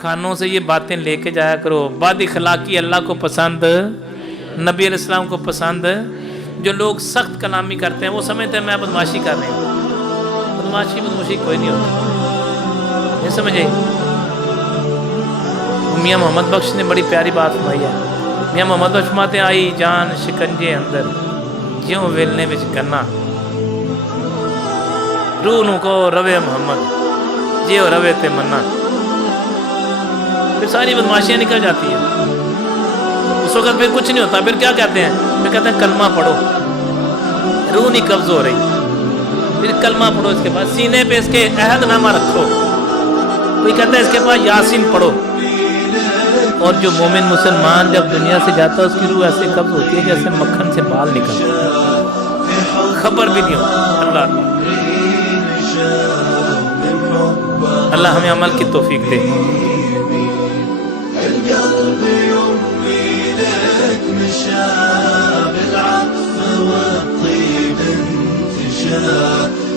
خانوں سے یہ باتیں لے کے جایا کرو. بد اخلاقی اللہ کو پسند، نبی علیہ السلام کو پسند. جو لوگ سخت کلامی کرتے ہیں وہ سمجھتے ہیں میں بدماشی کر رہے ہوں. بدماشی کوئی نہیں ہوتا، نہیں سمجھے؟ میاں محمد بخش نے بڑی پیاری بات فرمائی ہے. میاں محمد بخش فرماتے ہیں آئی جان شکنجے اندر جیوں ویلنے وچ گنا، روح نو کو روے محمد جیو روے تے منا. پھر ساری بدماشیاں نکل جاتی ہیں. اس وقت پھر کچھ نہیں ہوتا. پھر کیا کہتے ہیں؟ پھر کہتے ہیں کلمہ پڑھو، روح نہیں قبض ہو رہی. پھر کلمہ پڑھو، اس کے بعد سینے پہ اس کے عہد نامہ رکھو. کوئی کہتا ہے اس کے بعد یاسین پڑھو. اور جو مومن مسلمان جب دنیا سے جاتا ہے اس کی روح ایسے قبض ہوتی ہے جیسے مکھن سے بال نکلتے ہیں، خبر بھی نہیں ہوتی. اللہ ہمیں عمل کی توفیق دے. القلب يمي لك مشى بالعطف والطيب انتشى.